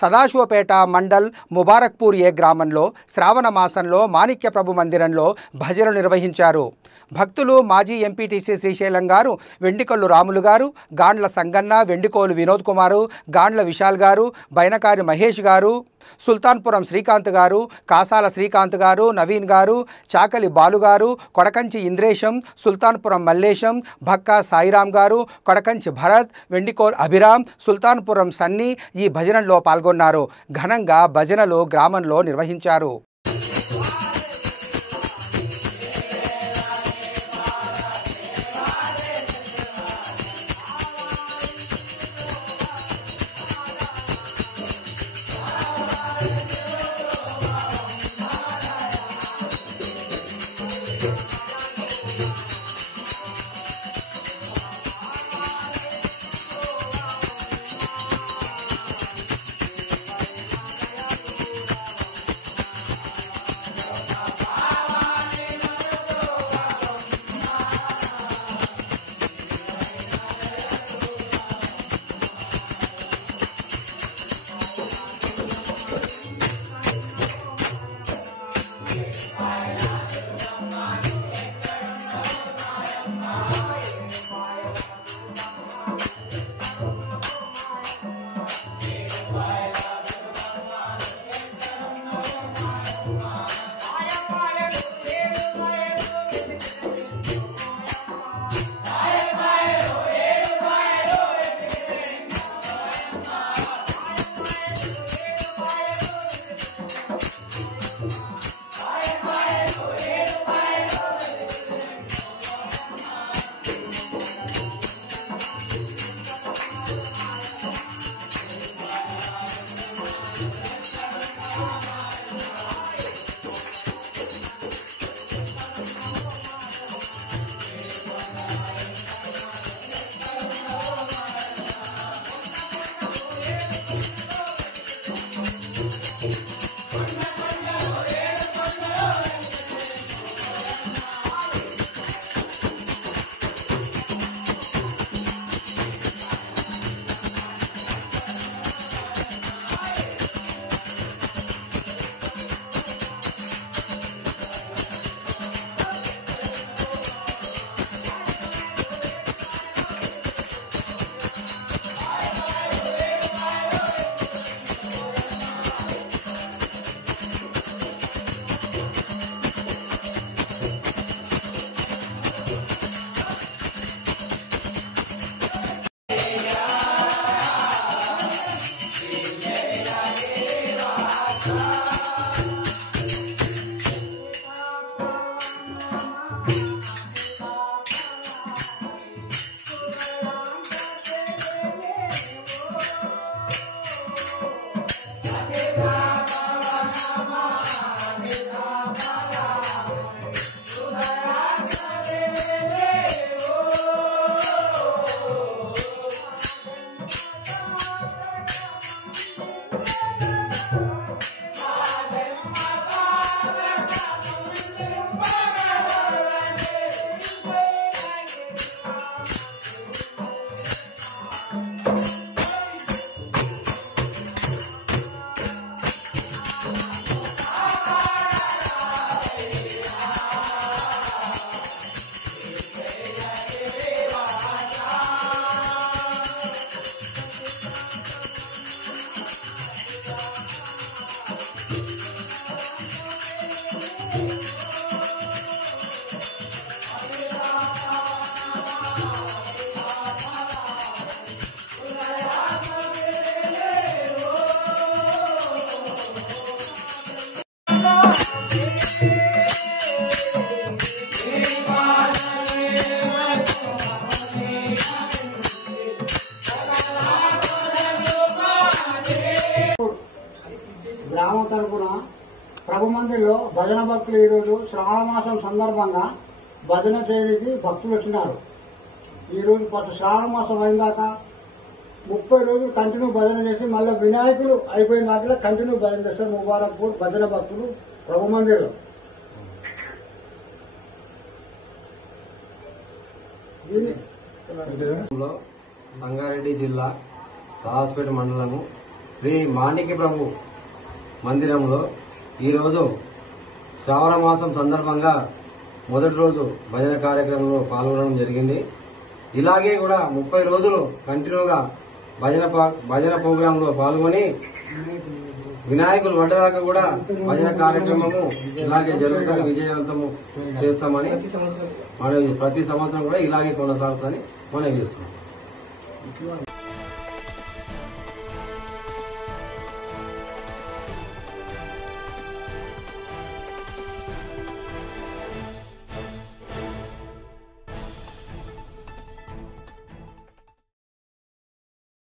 సదాశివపేట మండల్ ముబారక్పూర్ ఏ గ్రామంలో శ్రావణ మాసంలో మాణిక్య ప్రభు మందిరంలో భజనలు నిర్వహించారు. భక్తులు మాజీ ఎంపీటీసీ శ్రీశైలం గారు, వెండికొల్లు రాములు గారు, గాండ్ల సంగన్న, వెండికోలు వినోద్ కుమారు, గాండ్ల విశాల్ గారు, బైనకారి మహేష్ గారు, సుల్తాన్పురం శ్రీకాంత్ గారు, కాసాల శ్రీకాంత్ గారు, నవీన్ గారు, చాకలి బాలు గారు, కొడకంచి ఇంద్రేశం, సుల్తాన్పురం మల్లేశం, భక్కా సాయిరాం గారు, కొడకంచి భరత్, వెండికోల్ అభిరామ్, సుల్తాన్పురం సన్నీ ఈ భజనలో పాల్గొన్నారు. ఘనంగా భజనలు గ్రామంలో నిర్వహించారు. గ్రామం తరపున ప్రభు మందిర్లో భజన భక్తులు ఈరోజు శ్రావణ మాసం సందర్భంగా భజన చేయడానికి భక్తులు వచ్చినారు. ఈరోజు శ్రావణ మాసం అయినాక 30 రోజులు కంటిన్యూ భజన చేసి మళ్ళీ వినాయకులు అయిపోయిన దాకా కంటిన్యూ భజన చేస్తారు. ముబారక్పూర్ భజన భక్తులు ప్రభు మందిర్లో సంగారెడ్డి జిల్లా రాజపేట మండలము శ్రీ మాణిక్య ప్రభు మందిరంలో ఈరోజు శ్రావణ మాసం సందర్భంగా మొదటి రోజు భజన కార్యక్రమంలో పాల్గొనడం జరిగింది. ఇలాగే కూడా 30 రోజులు కంటిన్యూగా భజన ప్రోగ్రాంలో పాల్గొని వినాయకులు పడ్డదాకా కూడా భజన కార్యక్రమము ఇలాగే జరుగుతుంది, విజయవంతము చేస్తామని మనం ప్రతి సంవత్సరం కూడా ఇలాగే కొనసాగుతామని మనం చేస్తున్నాం.